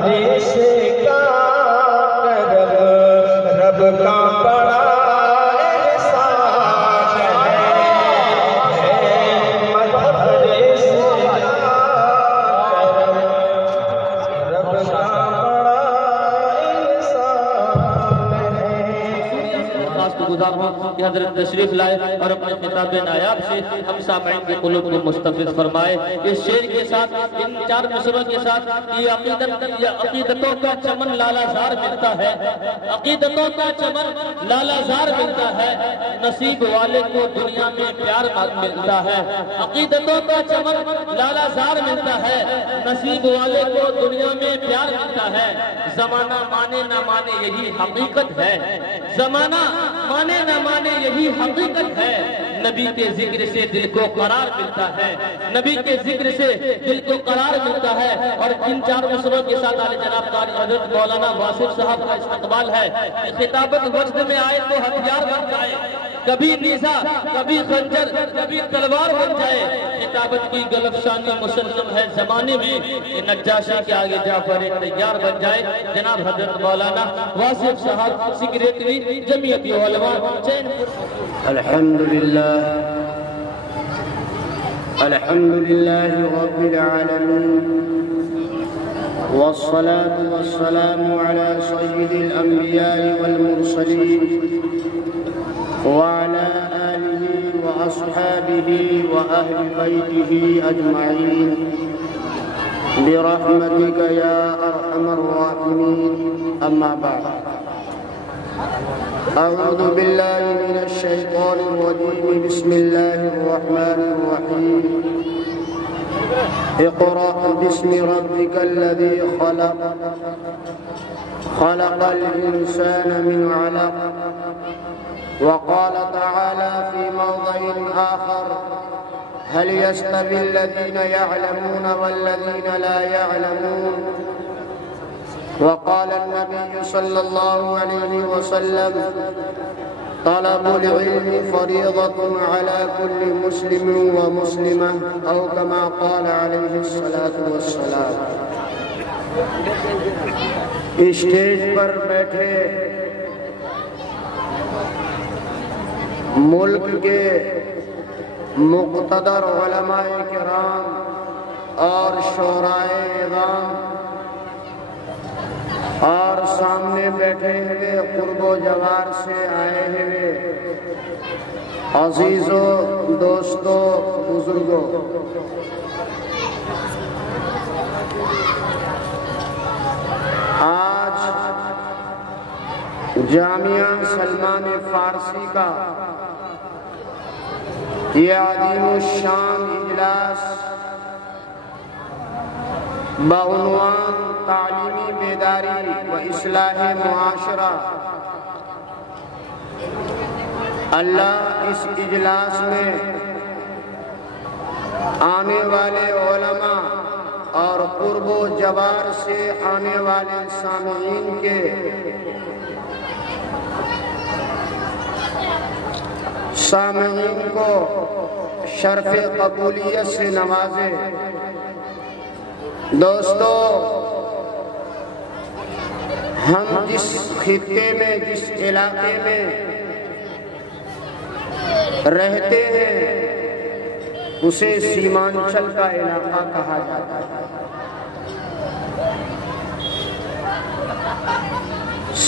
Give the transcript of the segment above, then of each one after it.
بارش کا کرم رب کا بڑا احسان ہے، بارش کا کرم رب کا بڑا احسان ہے۔ خاص کو گزار ہوں کہ حضرت تشریف لائے اور اپنے خطاب نایاب سے ہم سامعین کے قلوب کو مستفیض فرمائے۔ اس شعر کے ساتھ، ان 4 مصروں کے ساتھ یہ عقیدتوں کا چمن لالا زار ملتا ہے، عقیدتوں کا چمن لالا زار ملتا ہے، نصیب والے کو دنیا میں پیار ملتا ہے، عقیدتوں کا چمن لالا زار ملتا ہے، نصیب والے کو دنیا میں پیار ملتا ہے۔ زمانہ مانے نہ مانے یہی حقیقت ہے، زمانہ مانے نہ مانے یہی حقیقت ہے، نبی کے ذکر سے دل کو قرار ملتا ہے، نبی کے ذکر سے دل کو قرار ملتا ہے۔ اور ان 4 مصروں کے ساتھ آل جناب قاری حضرت مولانا واصف صاحب کا استقبال ہے۔ خطابت وجد میں آئے تو ہتھیار بن جائے، کبھی نیزہ کبھی خنجر کبھی تلوار بن جائے، خطابت کی گلفشانی مسلم ہے زمانے میں، کہ نجاشی کے آگے جعفر تیار بن جائے۔ جناب حضرت مولانا واصف صاحب سیکریٹری جمعیت علماء چین پور۔ الحمد لله رب العالمين، والصلاة والسلام على سيد الأنبياء والمرسلين وعلى آله وأصحابه وأهل بيته أجمعين برحمتك يا أرحم الراحمين، أما بعد. أعوذ بالله من الشيطان الرجيم، بسم الله الرحمن الرحيم. اقرأ باسم ربك الذي خلق، خلق الإنسان من علق. وقال تعالى في موضع آخر: هل يستوي الذين يعلمون والذين لا يعلمون. وقال النبي صلى الله عليه وسلم: طلب العلم فريضة على كل مسلم ومسلمة، أو كما قال عليه الصلاة والسلام. اسٹیج پر بیٹھے ملک کے مقتدر علماء کرام اور شورائے اعظام اور سامنے بیٹھے ہوئے قرب و جوار سے آئے ہوئے عزیزوں، دوستوں، بزرگوں، آج جامعہ سلمان فارسی کا یہ عظیم الشان اجلاس بعنوان تعلیمی بیداری و اصلاح معاشرہ، اللہ اس اجلاس میں آنے والے علماء اور قرب و جوار سے آنے والے سامعین کے سامعین کو شرف قبولیت سے نوازے۔ دوستو، ہم جس خطے میں، جس علاقے میں رہتے ہیں اسے سیمانچل کا علاقہ کہا جاتا ہے۔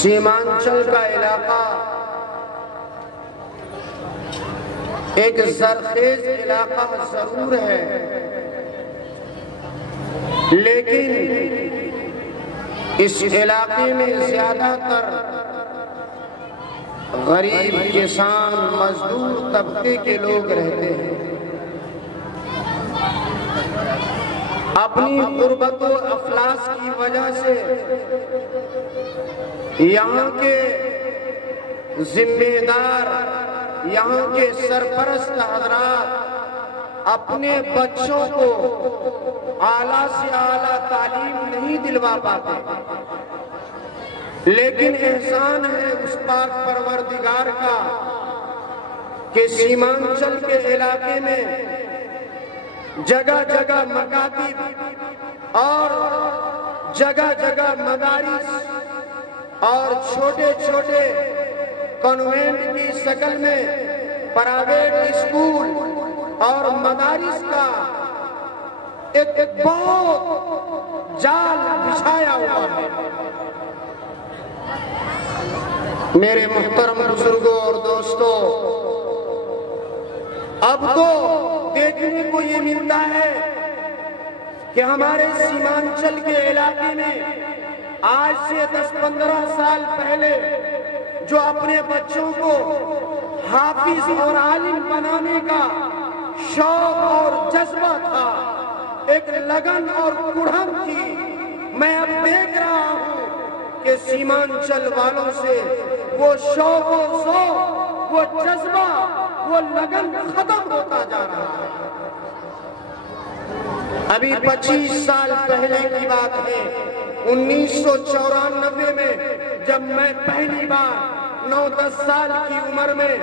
سیمانچل کا علاقہ ایک زرخیز علاقہ ضرور ہے، لیکن اس علاقے میں زیادہ تر غریب، کسان، مزدور طبقے کے لوگ رہتے ہیں۔ اپنی غربت و افلاس کی وجہ سے یہاں کے ذمہ دار، یہاں کے سرپرست حضرات اپنے بچوں کو اعلیٰ سے اعلیٰ تعلیم نہیں دلوا پاتے، لیکن احسان ہے اس پاک پروردگار کا کہ سیمانچل کے علاقے میں جگہ جگہ مکاتب اور جگہ جگہ مدارس اور چھوٹے چھوٹے کانوینٹ کی شکل میں پرائیویٹ اسکول اور مدارس کا ایک بہت جال بچھایا ہوا ہے۔ میرے محترم بزرگوں اور دوستوں، اب تو دیکھنے کو یہ ملتا ہے کہ ہمارے سیمانچل کے علاقے میں آج سے 10-15 سال پہلے جو اپنے بچوں کو حافظ اور عالم بنانے کا شوق اور جذبہ تھا، ایک لگن اور کڑھن تھی، میں اب دیکھ رہا ہوں کہ سیمانچل والوں سے وہ شوق و ذوق، وہ جذبہ، وہ لگن ختم ہوتا جا رہا ہے۔ ابھی 25 سال پہلے کی بات ہے، 1994 میں جب میں پہلی بار 9-10 سال کی عمر میں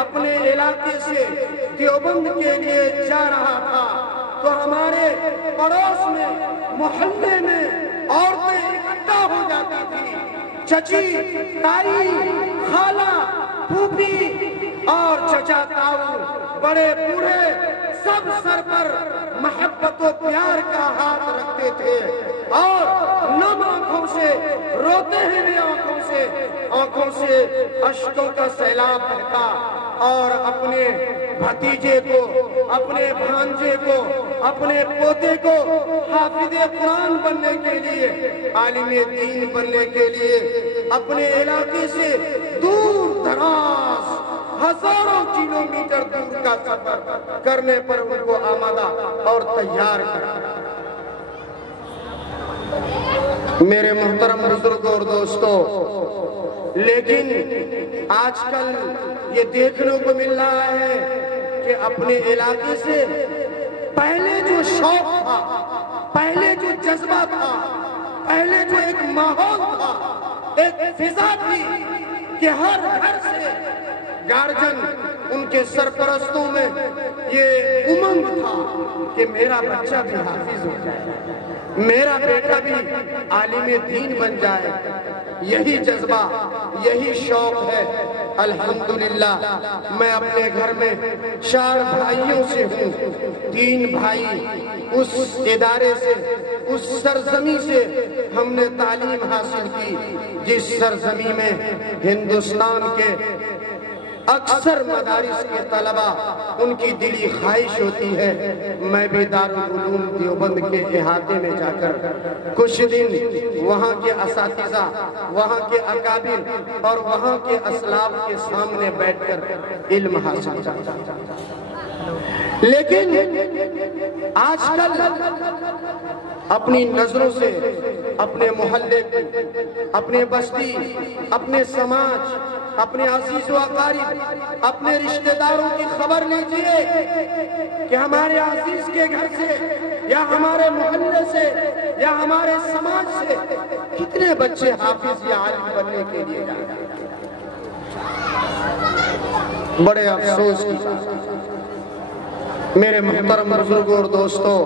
اپنے علاقے سے دیوبند کے لیے جا رہا تھا تو ہمارے پڑوس میں محلے میں عورتیں اکٹھا ہو جاتی تھی، چچی، تائی، خالہ، پھوپھی اور چچا تاؤ، بڑے بوڑھے سب سر پر محبت و پیار کا ہاتھ رکھتے تھے اور نم آنکھوں سے، روتے ہوئے آنکھوں سے اشکوں کا سیلاب بہتا اور اپنے بھتیجے کو، اپنے بھانجے کو، اپنے پوتے کو حافظ قرآن بننے کے لیے، عالم دین بننے کے لیے اپنے علاقے سے دور دراز ہزاروں کلومیٹر دور کا سفر کرنے پر ان کو آمادہ اور تیار کرتا۔ میرے محترم بزرگوں اور دوستوں، لیکن آج کل یہ دیکھنے کو مل رہا ہے کہ اپنے علاقے سے پہلے جو شوق تھا، پہلے جو جذبہ تھا، پہلے جو ایک ماحول تھا، ایک فضا تھی کہ ہر گھر سے گارجن، ان کے سرپرستوں میں یہ امنگ تھا کہ میرا بچہ بھی حافظ ہو جائے، میرا بیٹا بھی عالم دین بن جائے۔ یہی جذبہ، یہی شوق ہے۔ الحمدللہ میں اپنے گھر میں 4 بھائیوں سے ہوں، 3 بھائی اس ادارے سے، اس سرزمین سے ہم نے تعلیم حاصل کی جس سرزمین میں ہندوستان کے اکثر مدارس کے طلبہ ان کی دلی خواہش ہوتی ہے میں بھی دارالعلوم دیوبند کے احاطے میں جا کر کچھ دن وہاں کے اساتذہ، وہاں کے اکابر اور وہاں کے اسلاف کے سامنے بیٹھ کر علم حاصل کرتا۔ لیکن آج کل اپنی نظروں سے اپنے محلے کی، اپنے بستی، اپنے سماج، اپنے عزیز و اقارب، اپنے رشتہ داروں کی خبر لیجئے کہ ہمارے عزیز کے گھر سے یا ہمارے محلے سے یا ہمارے سماج سے کتنے بچے حافظ یا عالم بننے کے لیے جا رہے ہیں۔ بڑے افسوس کی بات۔ میرے محترم بزرگوں اور دوستوں،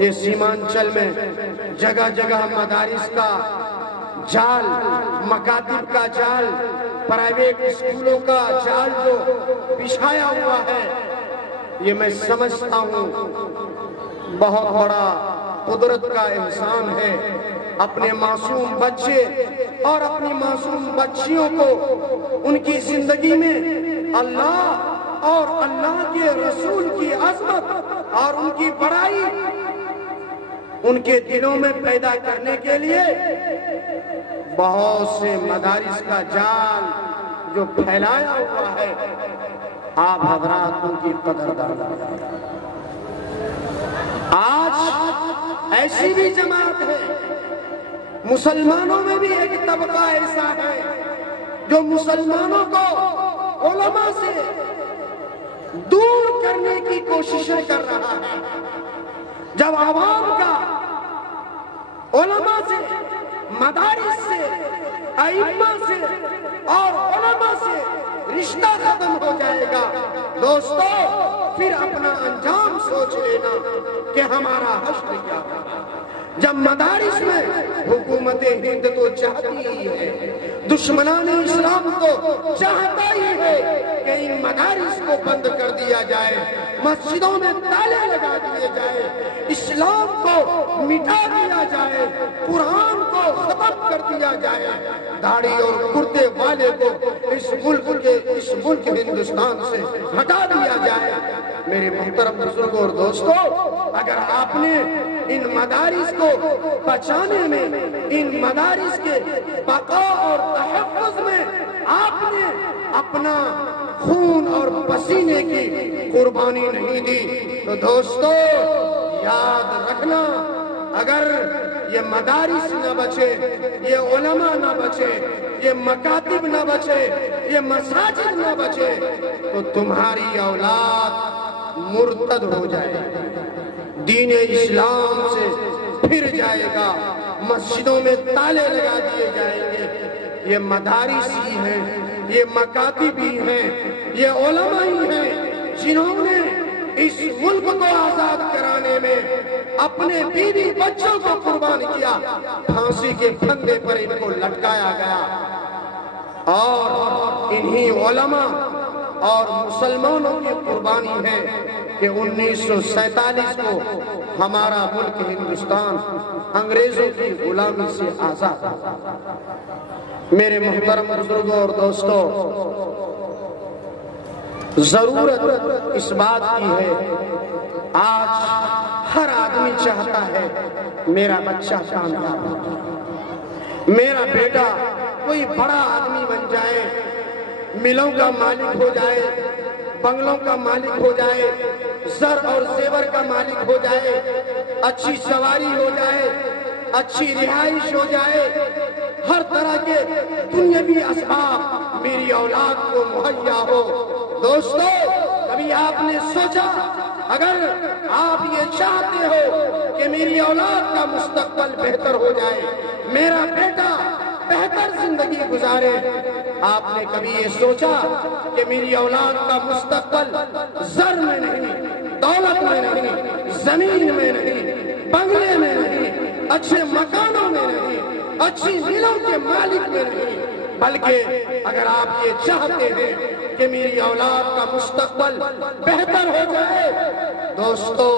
یہ سیمانچل میں جگہ جگہ مدارس کا جال، مکاتب کا جال، پرائیویٹ اسکولوں کا جال جو بچھایا ہوا ہے، یہ میں سمجھتا ہوں بہت بڑا قدرت کا احسان ہے۔ اپنے معصوم بچے اور اپنی معصوم بچیوں کو ان کی زندگی میں اللہ اور اللہ کے رسول کی عظمت اور ان کی بڑائی ان کے دلوں میں پیدا کرنے کے لیے بہت سے مدارس کا جال جو پھیلایا ہوا ہے، آپ حضرات ان کی قدردان۔ آج ایسی بھی جماعت ہے، مسلمانوں میں بھی ایک طبقہ ایسا ہے جو مسلمانوں کو علماء سے دور کرنے کی کوششیں کر رہا ہے۔ جب عوام کا علماء سے، مدارس سے، ائمہ سے اور علماء سے رشتہ ختم ہو جائے گا، دوستو پھر اپنا انجام سوچ لینا کہ ہمارا حشر کیا ہوگا۔ جب مدارس میں حکومت ہند تو چاہتی ہی ہے، دشمنان اسلام تو چاہتا ہی ہے کہ ان مدارس کو بند کر دیا جائے، مسجدوں میں تالے لگا دیے جائے، اسلام کو مٹا دیا جائے، قرآن کو ختم کر دیا جائے، داڑھی اور کرتے والے کو اس ملک ہندوستان سے ہٹا دیا جائے۔ میرے محترم بزرگوں اور دوستوں، اگر آپ نے ان مدارس کو بچانے میں، ان مدارس کے بقا اور تحفظ میں آپ نے اپنا خون اور پسینے کی قربانی نہیں دی تو دوستو یاد رکھنا، اگر یہ مدارس نہ بچے، یہ علماء نہ بچے، یہ مکاتب نہ بچے، یہ مساجد نہ بچے تو تمہاری اولاد مرتد ہو جائے، دین اسلام سے پھر جائے گا، مسجدوں میں تالے لگا دیے جائیں گے۔ یہ مدارس ہی ہیں، یہ مکاتب ہی ہیں، یہ علماء ہی ہیں جنہوں نے اس ملک کو آزاد کرانے میں اپنے بیوی بچوں کو قربان کیا، پھانسی کے پھندے پر ان کو لٹکایا گیا، اور انہی علماء اور مسلمانوں کی قربانی ہے کہ 1947 کو ہمارا ملک ہندوستان انگریزوں کی غلامی سے آزاد۔ میرے محترم بزرگوں اور دوستوں، ضرورت اس بات کی ہے، آج ہر آدمی چاہتا ہے میرا بچہ کامیاب ہو، میرا بیٹا کوئی بڑا آدمی بن جائے، ملوں کا مالک ہو جائے، بنگلوں کا مالک ہو جائے، زر اور زیور کا مالک ہو جائے، اچھی سواری ہو جائے، اچھی رہائش ہو جائے، ہر طرح کے دنیاوی اسباب میری اولاد کو مہیا ہو۔ دوستو، کبھی آپ نے سوچا اگر آپ یہ چاہتے ہو کہ میری اولاد کا مستقبل بہتر ہو جائے، میرا بیٹا بہتر زندگی گزارے، آپ نے کبھی یہ سوچا کہ میری اولاد کا مستقبل زر میں نہیں، دولت میں نہیں، زمین میں نہیں، بنگلے میں نہیں، اچھے مکانوں میں نہیں، اچھی ملوں کے مالک میں نہیں، بلکہ اگر آپ یہ چاہتے ہیں کہ میری اولاد کا مستقبل بہتر ہو جائے، دوستو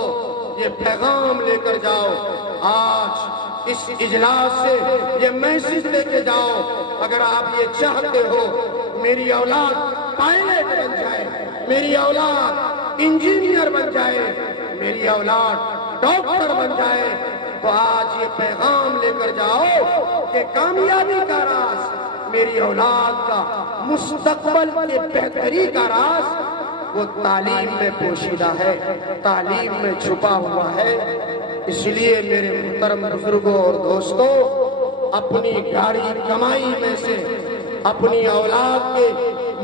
یہ پیغام لے کر جاؤ، آج اس اجلاس سے یہ میسج لے کے جاؤ، اگر آپ یہ چاہتے ہو میری اولاد پائلٹ بن جائے، میری اولاد انجینئر بن جائے، میری اولاد ڈاکٹر بن جائے، تو آج یہ پیغام لے کر جاؤ کہ کامیابی کا راز، میری اولاد کا مستقبل کے بہتری کا راز وہ تعلیم میں پوشیدہ ہے، تعلیم میں چھپا ہوا ہے۔ اس لیے میرے محترم بزرگوں اور دوستوں، اپنی گاڑی کمائی میں سے اپنی اولاد کے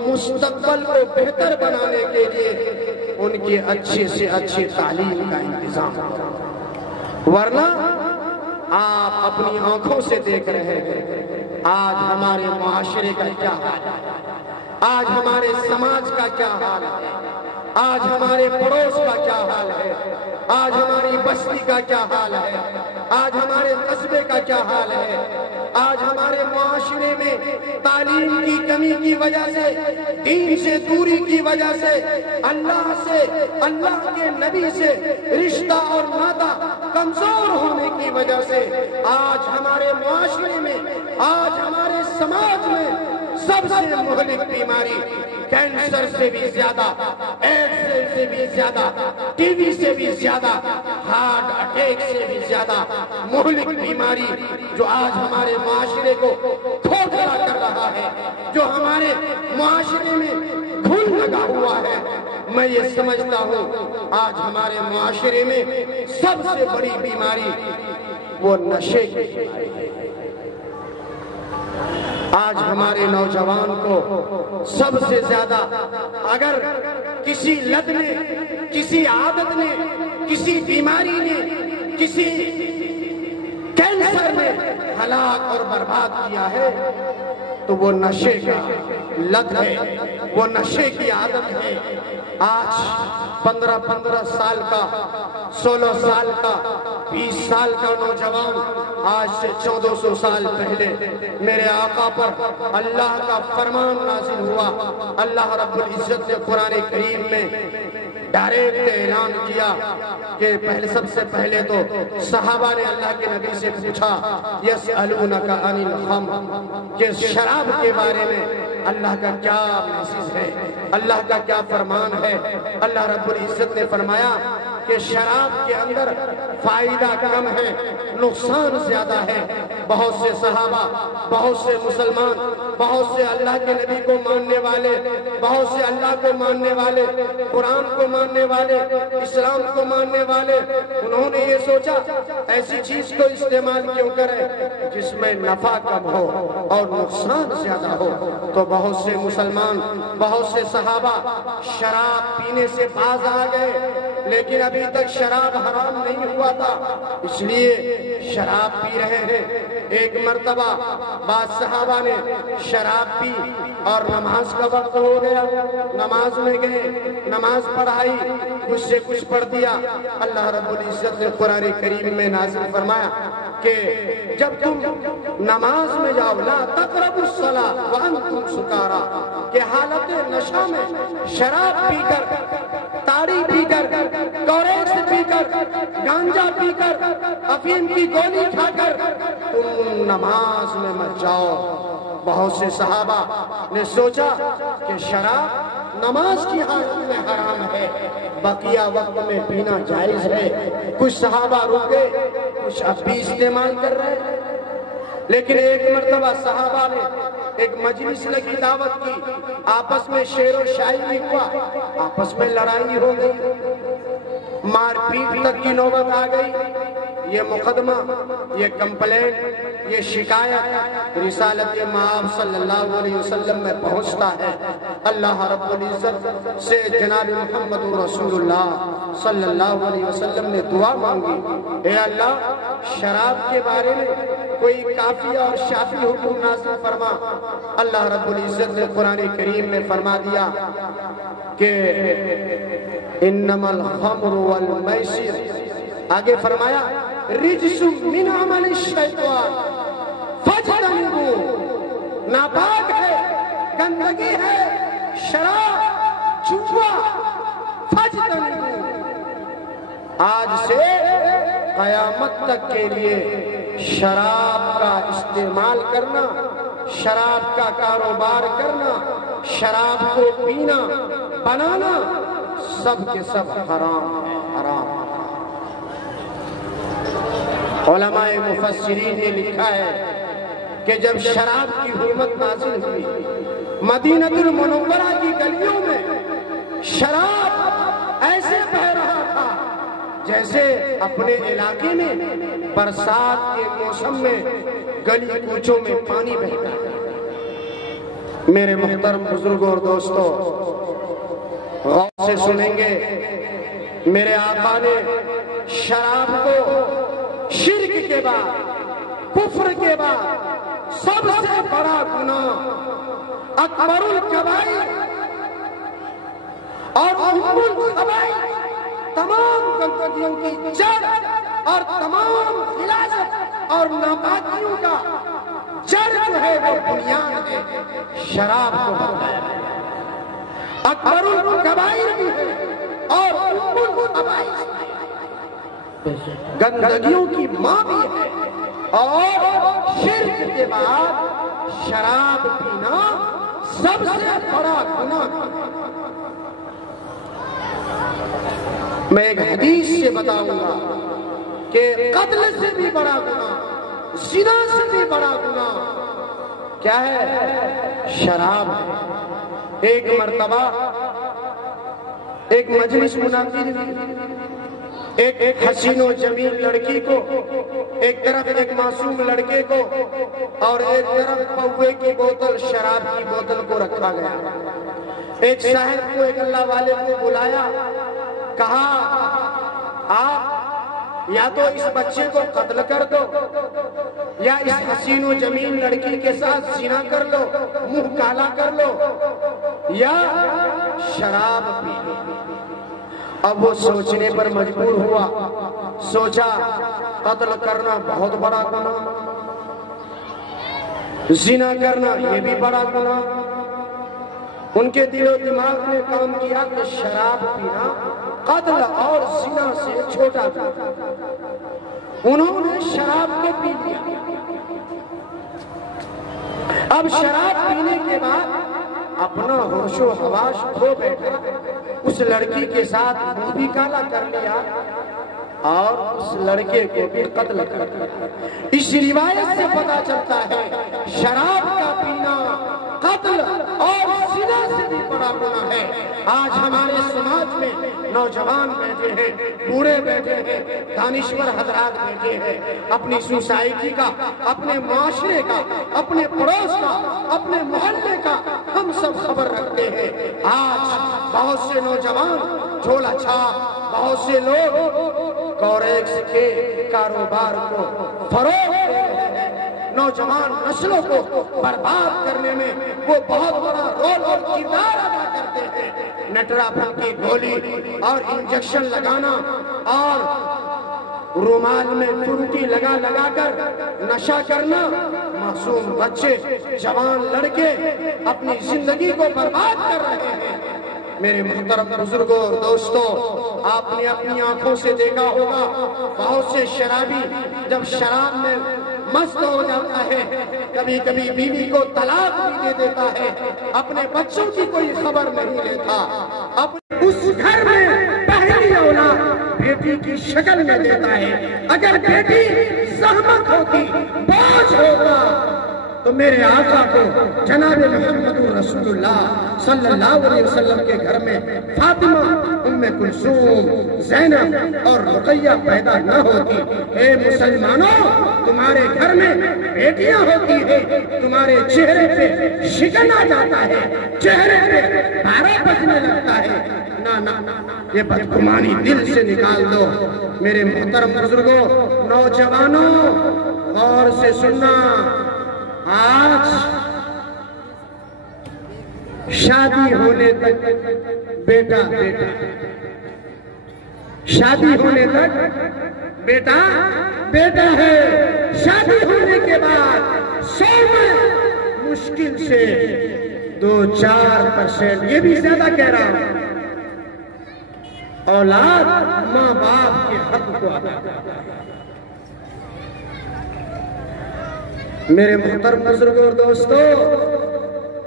مستقبل کو بہتر بنانے کے لیے ان کی اچھے سے اچھی تعلیم کا انتظام کرو، ورنہ آپ اپنی آنکھوں سے دیکھ رہے ہیں آج ہمارے معاشرے کا کیا حال ہے، آج ہمارے سماج کا کیا حال ہے، آج ہمارے پڑوس کا کیا حال ہے، آج ہماری بستی کا کیا حال ہے، آج ہمارے قصبے کا کیا حال ہے، آج ہمارے معاشرے میں تعلیم کی کمی کی وجہ سے، دین سے دوری کی وجہ سے، اللہ سے، اللہ کے نبی سے رشتہ اور ناطہ کمزور ہونے کی وجہ سے آج ہمارے معاشرے میں، آج ہمارے سماج میں سب سے مہلک بیماری کینسر سے بھی زیادہ، ایڈز سے بھی زیادہ، ٹی وی سے بھی زیادہ، ہارٹ اٹیک سے بھی زیادہ مہلک بیماری جو آج ہمارے معاشرے کو کھوکھلا کر رہا ہے، جو ہمارے معاشرے میں گھن لگا ہوا ہے، میں یہ سمجھتا ہوں آج ہمارے معاشرے میں سب سے بڑی بیماری وہ نشے کی بیماری ہے۔ آج ہمارے نوجوان کو سب سے زیادہ اگر کسی لت نے، کسی عادت نے، کسی بیماری نے، کسی کینسر نے ہلاک اور برباد کیا ہے تو وہ نشے کا لت ہے، وہ نشے کی عادت ہے۔ آج 15 سال کا، 16 سال کا، 20 سال کا نوجوان آج سے 1400 سال پہلے میرے آقا پر اللہ کا فرمان نازل ہوا۔ اللہ رب العزت نے قرآن کریم میں ڈائریکٹ اعلان کیا کہ سب سے پہلے تو صحابہ نے اللہ کے نبی سے پوچھا یسألونک عن الخمر، کہ شراب کے بارے میں اللہ کا کیا میسج ہے، اللہ کا کیا فرمان ہے۔ اللہ رب العزت نے فرمایا کہ شراب کے اندر فائدہ کم ہے، نقصان زیادہ ہے۔ بہت سے صحابہ، بہت سے مسلمان، بہت سے اللہ کے نبی کو ماننے والے، بہت سے اللہ کو ماننے والے، قرآن کو ماننے والے، اسلام کو ماننے والے، انہوں نے یہ سوچا ایسی چیز کو استعمال کیوں کرے جس میں نفع کم ہو اور نقصان زیادہ ہو۔ تو بہت سے مسلمان، بہت سے صحابہ شراب پینے سے باز آ گئے، لیکن ابھی تک شراب حرام نہیں ہوا تھا، اس لیے شراب پی رہے ہیں۔ ایک مرتبہ بعض صحابہ نے شراب پی اور نماز کا وقت ہو گیا، نماز میں گئے، نماز پڑھائی، کچھ سے کچھ پڑھ دیا۔ اللہ رب العزت نے قرآن کریم میں نازل فرمایا کہ جب تم نماز میں جاؤ لا تقربوا الصلاۃ وانتم سکارا، کہ حالت نشہ میں شراب پی کر، تاڑی پی کر، کوریکس پی کر، گانجا پی کر، افیم کی گولی کھا کر تم نماز میں مت جاؤ۔ بہت سے صحابہ نے سوچا کہ شراب نماز کی حالت میں حرام ہے، بقیہ وقت میں پینا جائز ہے۔ کچھ صحابہ رکے، کچھ اب بھی استعمال کر رہے ہیں۔ لیکن ایک مرتبہ صحابہ نے ایک مجلس لگی، دعوت کی، آپس میں شعر و شاعری ہوا، آپس میں لڑائی ہو گئی، مار پیٹ تک کی نوبت آ گئی۔ یہ مقدمہ، یہ کمپلین، یہ شکایت رسالت مآب صلی اللہ علیہ وسلم میں پہنچتا ہے۔ اللہ رب العزت سے جناب محمد رسول اللہ صلی اللہ علیہ وسلم نے دعا مانگی، اے اللہ شراب کے بارے میں کوئی کافی اور شافی حکم نازل فرما۔ اللہ رب العزت نے قرآن کریم میں فرما دیا کہ انما الخمر والمیسر، آگے فرمایا رجس من عمل الشیطان فاجتنبوہ، ناپاک ہے، گندگی ہے، شراب، جوا، فاجتنبوہ۔ آج سے قیامت تک کے لیے شراب کا استعمال کرنا، شراب کا کاروبار کرنا، شراب کو پینا، بنانا، سب کے سب حرام ہے، حرام۔ علماء مفسرین نے لکھا ہے کہ جب شراب کی حرمت نازل ہوئی، مدینہ المنورہ کی گلیوں میں شراب ایسے بہہ رہا تھا جیسے اپنے علاقے میں برسات کے موسم میں گلی کوچوں میں پانی بہتا ہے۔ میرے محترم بزرگوں اور دوستوں، غور سے سنیں گے، میرے آقا نے شراب کو شرک کے بعد، کفر کے بعد سب سے بڑا گناہ، اکبر الکبائر اور ام الخبائث، تمام گندگیوں کی جڑ اور تمام غلاظت اور ناپاکیوں کا جڑ جو ہے وہ بنیاد ہے، شراب کو بتایا ہے۔ اکبر الکبائر بھی ہے اور ام الخبائث، گندگیوں کی ماں بھی ہے، اور شرک کے بعد شراب پینا سب سے بڑا گناہ۔ میں ایک حدیث سے بتاؤں گا کہ قتل سے بھی بڑا گناہ، زنا سے بھی بڑا گناہ کیا ہے؟ شراب ہے۔ ایک مرتبہ ایک مجلس منعقد ہوئی، ایک حسین و جمیل لڑکی کو، ایک طرف ایک معصوم لڑکے کو، اور ایک طرف پوے کی بوتل، شراب کی بوتل کو رکھا گیا۔ ایک صاحب کو، ایک اللہ والے کو بلایا، کہا آپ یا تو اس بچے کو قتل کر دو، یا اس حسین و جمیل لڑکی کے ساتھ زنا کر لو، منہ کالا کر لو، یا شراب پی لو۔ اب وہ سوچنے پر مجبور ہوا، سوچا قتل کرنا بہت بڑا گناہ، زنا کرنا یہ بھی بڑا گناہ۔ ان کے دل و دماغ نے کام کیا کہ شراب پینا قتل اور زنا سے چھوٹا تھا، انہوں نے شراب کو پی لیا۔ اب شراب پینے کے بعد اپنا ہوش و حواس کھو بیٹھا، اس لڑکی کے ساتھ منہ بھی کالا کر لیا اور اس لڑکے کو بھی قتل کر دیا۔ اس روایت سے پتہ چلتا ہے شراب کا پینا قتل اور زنا سے بھی بڑا گناہ ہے۔ آج ہمارے سماج میں نوجوان بیٹھے ہیں، بوڑھے بیٹھے ہیں، دانشور حضرات بیٹھے ہیں، اپنی سوسائٹی کا، اپنے معاشرے کا، اپنے پڑوس کا، اپنے محلے کا ہم سب خبر رکھتے ہیں۔ آج بہت سے نوجوان جھولا چھاپ، بہت سے لوگ کوریکس کے کاروبار کو فروغ دے رہے ہیں۔ نوجوان نسلوں کو برباد کرنے میں وہ بہت بڑا رول اور کردار ادا کرتے ہیں۔ نٹراپن کی گولی اور انجیکشن لگانا اور رومال میں ٹوٹی لگا لگا کر نشہ کرنا، معصوم بچے، جوان لڑکے اپنی زندگی کو برباد کر رہے ہیں۔ میرے محترم بزرگوں اور دوستوں، آپ نے اپنی آنکھوں سے دیکھا ہوگا بہت سے شرابی جب شراب میں مست ہو جاتا ہے، کبھی کبھی بیوی کو طلاق بھی دے دیتا ہے، اپنے بچوں کی کوئی خبر نہیں لیتا، اس گھر میں پہلی اولاد بیٹی کی شکل میں دیتا ہے۔ اگر بیٹی زحمت ہوتی، بوجھ ہوتا، تو میرے آقا کو جناب محمد رسول اللہ صلی اللہ علیہ وسلم کے گھر میں فاطمہ، ام کلثوم، زینب اور رقیہ پیدا نہ ہوتی۔ اے مسلمانوں، تمہارے گھر میں بیٹیاں ہوتی ہیں، تمہارے چہرے پہ شکن آ جاتا ہے، چہرے پہ پارا بجنے لگتا ہے۔ نہ یہ بدگمانی دل سے نکال دو۔ میرے محترم بزرگوں، نوجوانوں، غور سے سننا، آج شادی ہونے تک بیٹا بیٹا، شادی ہونے تک بیٹا بیٹا ہے، شادی ہونے کے بعد 100 میں مشکل سے 2-4%، یہ بھی زیادہ کہہ رہا ہوں، اولاد ماں باپ کے حق کو ادا کرتا ہے۔ میرے محترم بزرگوں اور دوستو،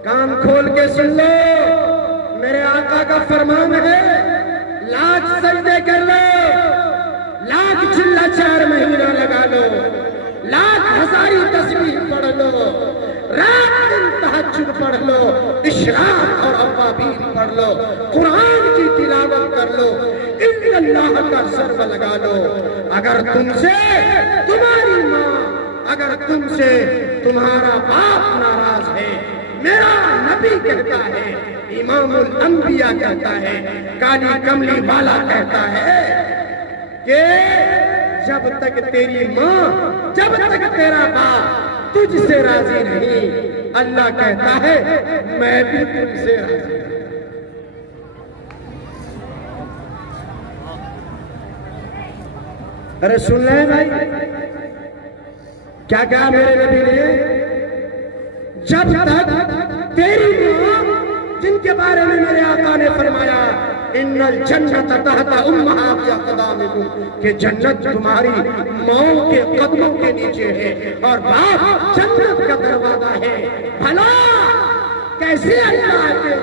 کان کھول کے سن لو، میرے آقا کا فرمان ہے، لاکھ سجدے کر لو، لاکھ چلہ 4 مہینہ لگا لو، لاکھ ہزاری تسبیح پڑھ لو، رات دن تہجد پڑھ لو، اشراق اور اوابین پڑھ لو، قرآن کی تلاوت کر لو، ان اللہ کا ضرب لگا لو۔ اگر تم سے تمہاری ماں، اگر تم سے تمہارا باپ ناراض ہے، میرا نبی کہتا ہے، امام الانبیاء کہتا ہے، کالی کملی والا کہتا ہے کہ جب تک تیری ماں، جب تک تیرا باپ تجھ سے راضی نہیں، اللہ کہتا ہے میں بھی تم سے راضی نہیں۔ ارے سن لیں بھائی، کیا کہا میرے نبی نے؟ جب تک تیری ماں، جن کے بارے میں میرے آقا نے فرمایا ان الجنت تحت امہات اقدامکم، کہ جنت تمہاری ماں کے قدموں کے نیچے ہے، اور باپ جنت کا دروازہ ہے۔ بھلا کیسے اللہ کے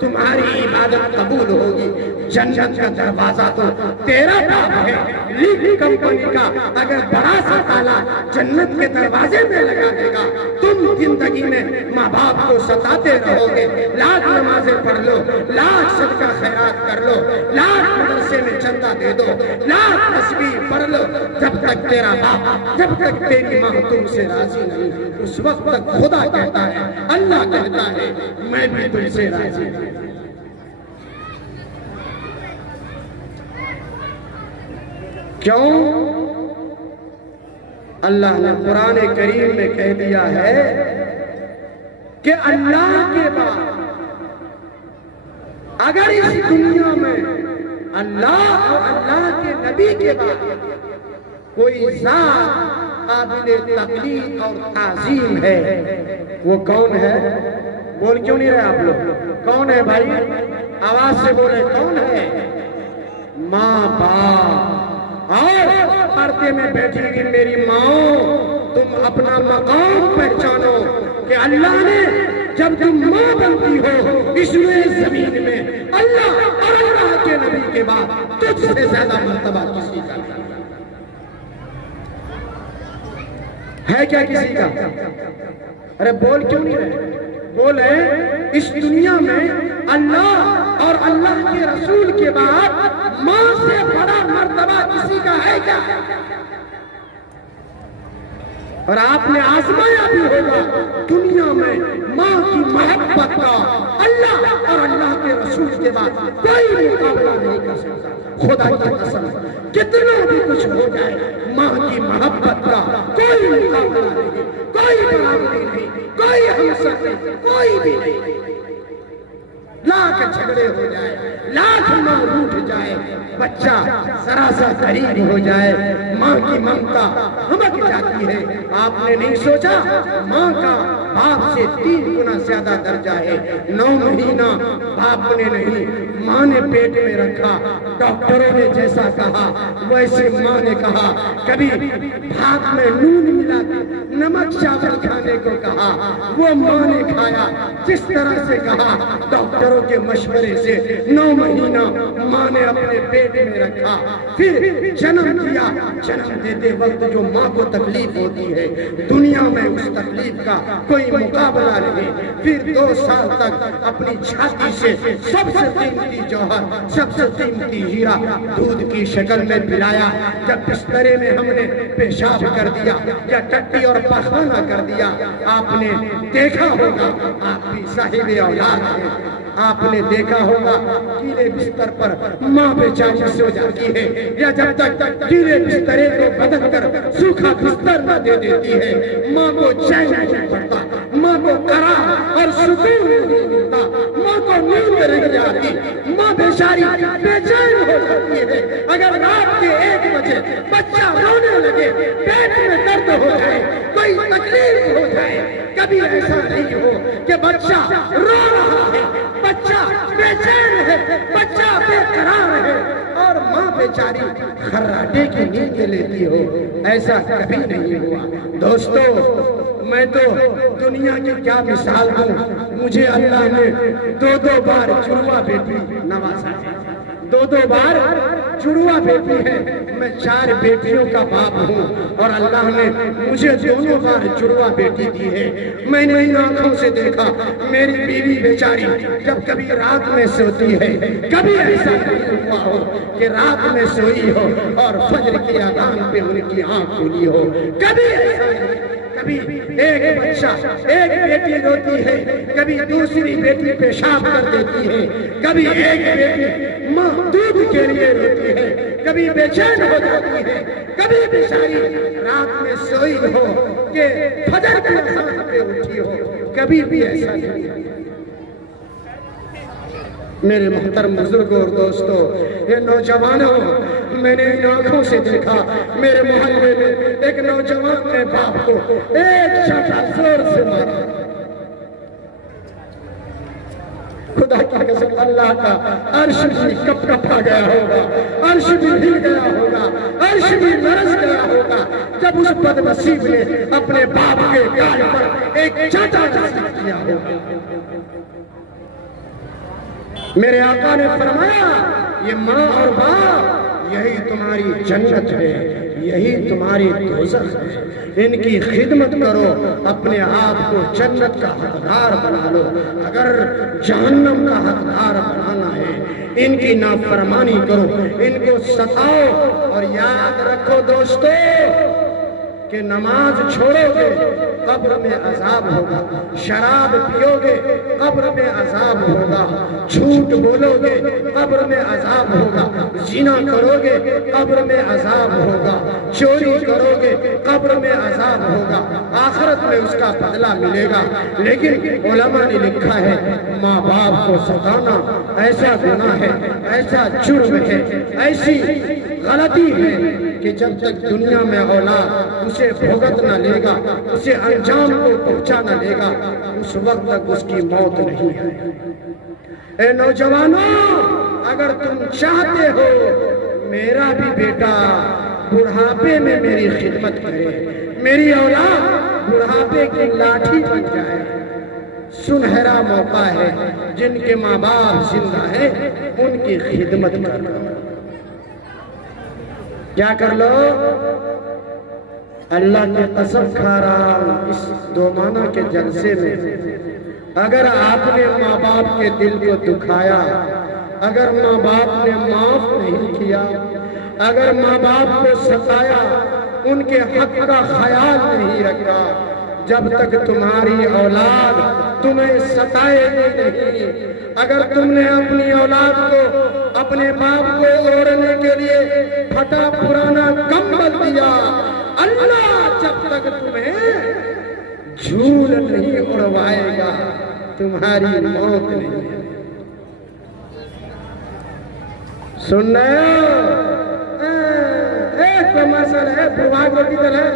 تمہاری عبادت قبول ہوگی؟ جنت کا دروازہ تو تیرا باپ ہے، لیگ کمپنی کا اگر بڑا سا تالا جنت کے دروازے میں لگا دے گا، تم زندگی میں ماں باپ کو ستاتے رہو گے۔ لاکھ نمازیں پڑھ لو، لاکھ صدقہ خیرات کر لو، لاکھ مدرسے میں چندہ دے دو، لاکھ تسبیح پڑھ لو، جب تک تیرا باپ، جب تک تیری ماں تم سے راضی نہیں، اس وقت تک خدا کہتا ہے، اللہ کہتا ہے میں بھی تم سے راضی نہیں۔ کیوں؟ اللہ نے قرآن کریم میں کہہ دیا ہے کہ اللہ کے بعد اگر اس دنیا میں اللہ اور اللہ کے نبی کے بعد کوئی ذات قابل تقلید اور تعظیم ہے، وہ کون ہے؟ بول کیوں نہیں رہے آپ لوگ؟ کون ہے بھائی؟ آواز سے بولے، کون ہے؟ ماں باپ۔ اور پردے میں بیٹھی ہوئی میری ماں، تم اپنا مقام پہچانو کہ اللہ نے جب تم ماں بنتی ہو اس زمین میں اللہ اور اللہ کے نبی کے بعد تجھ سے زیادہ مرتبہ کسی کا ہے کیا؟ کسی کا؟ ارے بول کیوں نہیں رہے؟ بولے، اس دنیا میں اللہ اور اللہ کے رسول کے بعد ماں سے بڑا مرتبہ کسی کا ہے کیا؟ اور آپ نے آزمایا بھی ہوگا، دنیا میں ماں کی محبت کا اللہ اور اللہ کے رسول کے بعد کوئی مقابلہ نہیں کر سکتا۔ خدا کی قسم، کتنا بھی کچھ ہو جائے، ماں کی محبت کا کوئی مقابلہ نہیں، کوئی برابری نہیں، کوئی ہمسر نہیں، کوئی بھی نہیں۔ لاکھ جھگڑے ہو جائے، لاکھ ماں روٹھ جائے، بچہ ذرا سا غریب ہو جائے، ماں کی ممتا ہمک جاتی ہے۔ آپ نے نہیں سوچا ماں کا باپ سے 3 گنا زیادہ درجہ ہے۔ 9 مہینہ باپ نے نہیں، ماں نے پیٹ میں رکھا۔ ڈاکٹروں نے جیسا کہا ویسے ماں نے کہا۔ کبھی بھات میں نون ملا نمک چاول کھانے کو کہا، وہ ماں نے کھایا جس طرح سے کہا۔ ڈاکٹروں کے مشورے سے 9 مہینہ ماں نے اپنے پیٹ میں رکھا، پھر جنم دیا۔ جنم دیتے وقت جو ماں کو تکلیف ہوتی ہے دنیا میں اس تکلیف کا کوئی مقابلہ نہیں۔ پھر 2 سال تک اپنی چھاتی سے سب سے قیمتی جوہر، سب سے قیمتی ہیرا دودھ کی شکل میں پلایا۔ جب بسترے میں ہم نے پیشاب کر دیا یا ٹٹی اور پخانہ کر دیا، آپ نے دیکھا ہوگا، آپ بھی صاحب اولاد ہیں، آپ نے دیکھا ہوگا گیلے بستر پر ماں بیچاری سو جاتی ہے، یا جب تک گیلے بسترے کو بدل کر سوکھا بستر نہ دے دیتی ہے ماں کو چین نہیں پڑتا، ماں کو قرار اور سکون نہیں ملتا، ماں کو نیند نہیں آتی، ماں بیچاری بے چین ہو جاتی ہے۔ اگر رات کے 1 بجے بچہ رونے لگے، پیٹ میں درد ہو جائے، کوئی تکلیف ہو جائے، کبھی ایسا نہیں ہو کہ بچہ رو رہا ہے، بچہ بے چین ہے، بچہ بے قرار ہے اور ماں بیچاری خراٹے کی نیند لیتی ہو، ایسا کبھی نہیں ہوا۔ دوستو، میں تو دنیا کی کیا مثال دوں، مجھے اللہ نے 2 بار جڑواں بیٹی نوازا ہے، 2 بار جڑواں بیٹی ہے۔ میں 4 بیٹیوں کا باپ ہوں اور اللہ نے مجھے 2 بار جڑواں بیٹی دی ہے۔ میں نے ان آنکھوں سے دیکھا میری بیوی بیچاری جب کبھی رات میں سوتی ہے، کبھی ایسا نہیں ہوا ہو کہ رات میں سوئی ہو اور فجر کی اذان پہ ان کی آنکھ کھلی ہو، کبھی ایسا نہیں۔ کبھی ایک بچہ، ایک بیٹی روتی ہے، کبھی دوسری بیٹی پیشاب کر دیتی ہے، کبھی ایک بیٹی ماں دودھ کے لیے روتی ہے، کبھی بے چین ہو جاتی ہے، کبھی بیچاری رات میں سوئی ہو کہ فجر کی اذان پہ اٹھی ہو، کبھی بھی ایسا نہیں۔ میرے محترم بزرگوں اور دوستوں، یہ نوجوانوں، میں نے ان آنکھوں سے دیکھا میرے محلے میں ایک نوجوان نے باپ کو ایک چاٹا زور سے مارا۔ خدا کی قسم، اللہ کا عرش بھی کپ کپا گیا ہوگا، عرش بھی ہل گیا ہوگا، عرش بھی لرز گیا ہوگا جب اس بدنصیب نے اپنے باپ کے گال پر ایک چاٹا کیا ہوگا۔ میرے آقا نے فرمایا، یہ ماں اور باپ یہی تمہاری جنت ہے، یہی تمہاری دوزخ ہے، ان کی خدمت کرو، اپنے آپ کو جنت کا حقدار بنا لو۔ اگر جہنم کا حقدار بنانا ہے ان کی نافرمانی کرو، ان کو ستاؤ، اور یاد رکھو دوستو کہ نماز چھوڑو گے قبر میں عذاب ہوگا، شراب پیو گے قبر میں عذاب ہوگا، جھوٹ بولو گے قبر میں عذاب ہوگا، زنا کرو گے قبر میں عذاب ہوگا، چوری کرو گے قبر میں عذاب ہوگا، آخرت میں اس کا بدلہ ملے گا۔ لیکن علماء نے لکھا ہے ماں باپ کو ستانا ایسا گناہ ہے، ایسا جرم ہے، ایسی غلطی ہے کہ جب تک دنیا میں اولاد اسے بھگت نہ لے گا، اسے انجام کو پہنچا نہ لے گا، اس وقت تک اس کی موت نہیں ہے۔ اے نوجوانوں، اگر تم چاہتے ہو میرا بھی بیٹا بڑھاپے میں میری خدمت کرے، میری اولاد بڑھاپے کی لاٹھی بن جائے، سنہرا موقع ہے، جن کے ماں باپ زندہ ہیں ان کی خدمت کر لو۔ کیا کر لو؟ اللہ کی قسم کھا رہا ہوں اس دومانہ کے جلسے میں، اگر آپ نے ماں باپ کے دل کو دکھایا، اگر ماں باپ نے معاف نہیں کیا، اگر ماں باپ کو ستایا، ان کے حق کا خیال نہیں رکھا، جب تک تمہاری اولاد تمہیں ستائے نہیں، اگر تم نے اپنی اولاد کو اپنے باپ کو اوڑھنے کے لیے پھٹا پرانا کمبل دیا، اللہ جب تک تمہیں جھول نہیں اڑوائے گا تمہاری موت نہیں ہے۔ سن رہے ہو؟ ایک مسئلہ ہے بھوان کی طرح،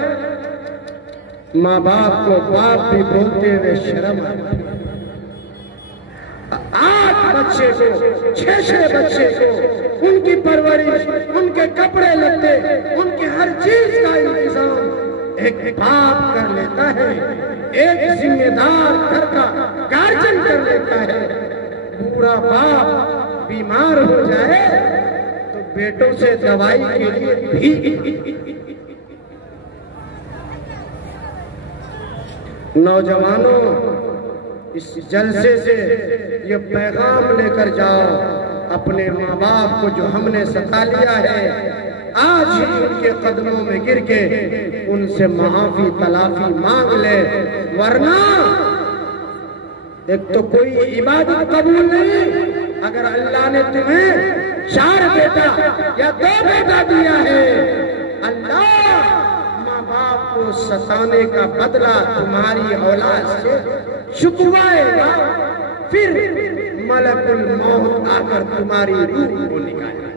ماں باپ کو باپ بھی بولتے ہوئے شرم آتی ہے۔ 8 بچے کو، 6 بچے کو، ان کی پرورش، ان کے کپڑے لتے، ان کے ہر چیز کا انتظام ایک باپ کر لیتا ہے، ایک ذمہ دار گھر کا گارجن کر لیتا ہے۔ بوڑھا باپ بیمار ہو جائے تو بیٹوں سے دوائی کے لیے بھی۔ نوجوانوں، اس جلسے سے یہ پیغام لے کر جاؤ، اپنے ماں باپ کو جو ہم نے ستا لیا ہے، آج ہی ان کے قدموں میں گر کے ان سے معافی تلافی مانگ لے، ورنہ ایک تو کوئی عبادت قبول نہیں۔ اگر اللہ نے تمہیں 4 بیٹا یا 2 بیٹا دیا ہے، اللہ ماں باپ کو ستانے کا بدلہ تمہاری اولاد سے چکوائے گا، پھر ملک الموت آ کر تمہاری روح کو نکالے گا۔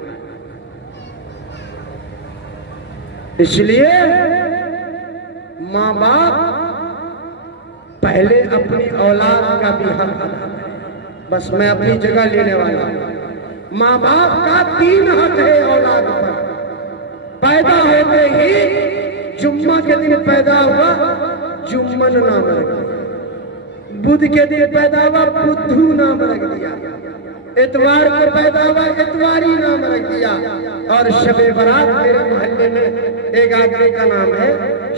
اس لیے ماں باپ پہلے اپنی اولاد کا بھی حق ادا کریں۔ بس میں اپنی جگہ لینے والا ہوں۔ ماں باپ کا 3 حق ہے اولاد پر۔ پیدا ہوتے ہی جمعہ کے دن پیدا ہوا، جمن نام رکھ دیا۔ بدھ کے دن پیدا ہوا، بدھو نام رکھ دیا۔ اتوار کو پیدا ہوا، اتواری نام رکھ دیا۔ اور شب برات میرے محلے میں ایک آدمی کا نام ہے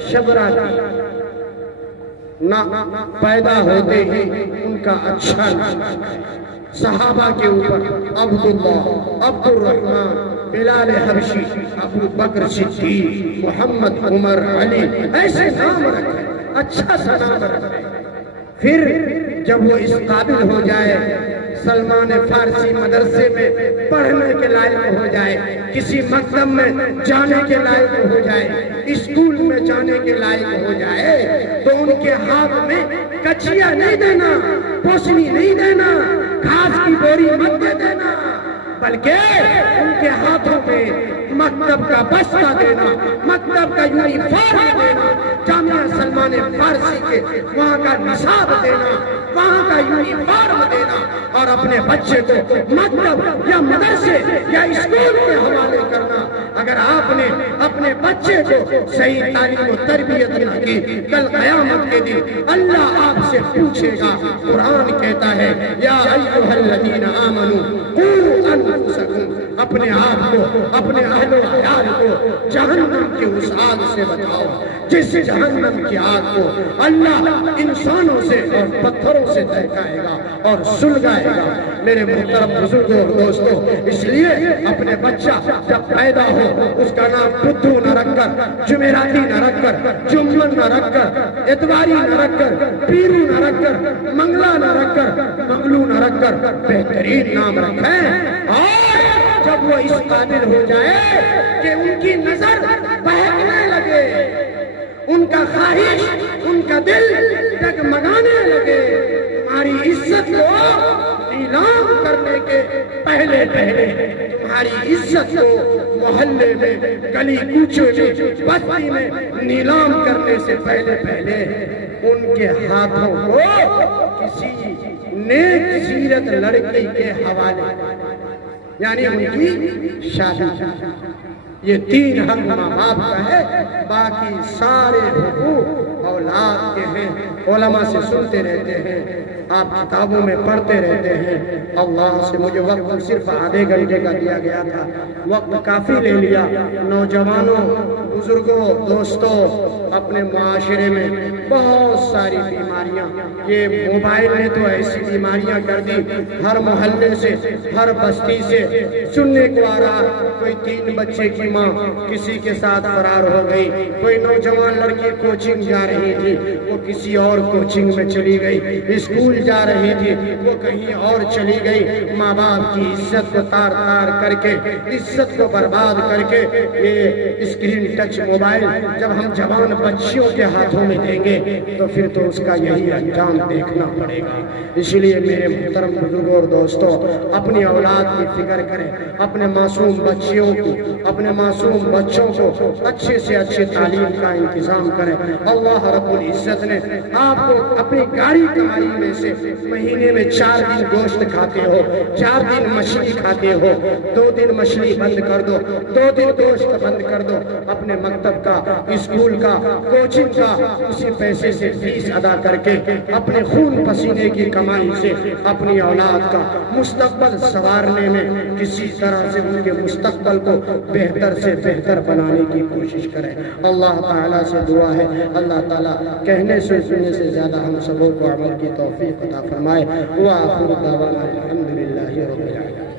شبراتی۔ پیدا ہوتے ہی ان کا اچھا نام۔ صحابہ کے اوپر عبداللہ، عبد الرحمن، بلال حبشی، ابو بکر صدیق، محمد، عمر، علی، ایسے نام رکھے، اچھا سا نام رکھے۔ پھر جب وہ اس قابل ہو جائے، سلمان فارسی مدرسے میں پڑھنے کے لائق ہو جائے، کسی مکتب میں جانے کے لائق ہو جائے، اسکول میں جانے کے لائق ہو جائے، تو ان کے ہاتھ میں کچیا نہیں دینا، پوسنی نہیں دینا، گھاس کی بوری مت دے دینا، بلکہ ان کے ہاتھوں میں مکتب کا بستہ دینا، مکتب کا یونیفارم دینا، جامعہ سلمان فارسی کے وہاں کا نصاب دینا، وہاں کا یونیفارم دینا، اور اپنے بچے کو مکتب یا مدرسے یا اسکول کے حوالے کرنا۔ اگر آپ نے اپنے بچے کو صحیح تعلیم و تربیت نہ کی، کل قیامت کے دن اللہ آپ سے پوچھے گا۔ قرآن کہتا ہے یا ایھا الذین آمنوا قوا انفسکم، اپنے آپ کو، اپنے اہل و عیال کو جہنم کی اس آگ سے بچاؤ، جس جہنم کی آگ کو اللہ انسانوں سے اور پتھروں سے دہکائے گا اور سلگائے گا۔ میرے محترم بزرگوں اور دوستوں، اس لیے اپنے بچہ جب پیدا ہو اس کا نام بدھو نہ رکھ کر، جمعراتی نہ رکھ کر، جمعن نہ رکھ کر، اتواری نہ رکھ کر، پیرو نہ رکھ کر، منگلا نہ رکھ کر، منگلو نہ رکھ کر، بہترین نام رکھیں اور جب وہ اس قابل ہو جائے کہ ان کی نظر بہکنے لگے، ان کا خواہش، ان کا دل ڈگمگانے لگے، تمہاری عزت کو نیلام کرنے کے پہلے پہلے، تمہاری عزت کو محلے میں، گلی کوچوں میں، بستی میں نیلام کرنے سے پہلے پہلے ان کے ہاتھوں کو کسی نیک سیرت لڑکی کے حوالے، یعنی ان کی شادی۔ یہ 3 حق ماں باپ کا ہے، باقی سارے حقوق اولاد کے ہیں۔ علماء سے سنتے رہتے ہیں، آپ کتابوں میں پڑھتے رہتے ہیں۔ اللہ سے مجھے وقت صرف آدھے گھنٹے کا دیا گیا تھا، وقت کافی لے لیا۔ نوجوانوں، بزرگوں، دوستوں، اپنے معاشرے میں بہت ساری بیماریاں، یہ موبائل نے تو ایسی بیماریاں کر دی، ہر محلے سے، ہر بستی سے سننے کو آ رہا، کوئی 3 بچے کی ماں کسی کے ساتھ فرار ہو گئی، کوئی نوجوان لڑکی کوچنگ جا رہی تھی، وہ کسی اور کوچنگ میں چلی گئی، اسکول جا رہی تھی، وہ کہیں اور چلی گئی۔ ماں باپ کی عزت کو تار تار کر کے، عزت کو برباد کر کے، یہ اسکرین ٹچ موبائل جب ہم جوان بچیوں کے ہاتھوں میں دیں گے تو پھر تو اس کا یہی انجام دیکھنا پڑے گا۔ اس لیے میرے محترم بزرگوں اور دوستوں، اپنی اولاد کی فکر کریں، اپنے معصوم بچیوں کو، اپنے معصوم بچوں کو اچھے سے اچھے تعلیم کا انتظام کریں۔ اللہ رب العزت نے آپ کو اپنی گاڑی کمائی میں سے مہینے میں 4 دن گوشت کھاتے ہو، 4 دن مچھلی کھاتے ہو، 2 دن مچھلی بند کر دو، 2 دن گوشت بند کر دو، اپنے مکتب کا، اسکول کا، کوچنگ کا اسی پیسے سے فیس ادا کر کے، اپنے خون پسینے کی کمائی سے اپنی اولاد کا مستقبل سنوارنے میں کسی طرح سے ان کے مستقبل کو بہتر سے بہتر بنانے کی کوشش کریں۔ اللہ تعالیٰ سے دعا ہے، اللہ تعالیٰ کہنے سے سننے سے زیادہ ہم سبوں کو عمل کی توفیق عطا فرمائے۔ وآخر دعوانا الحمدللہ رب العالمین۔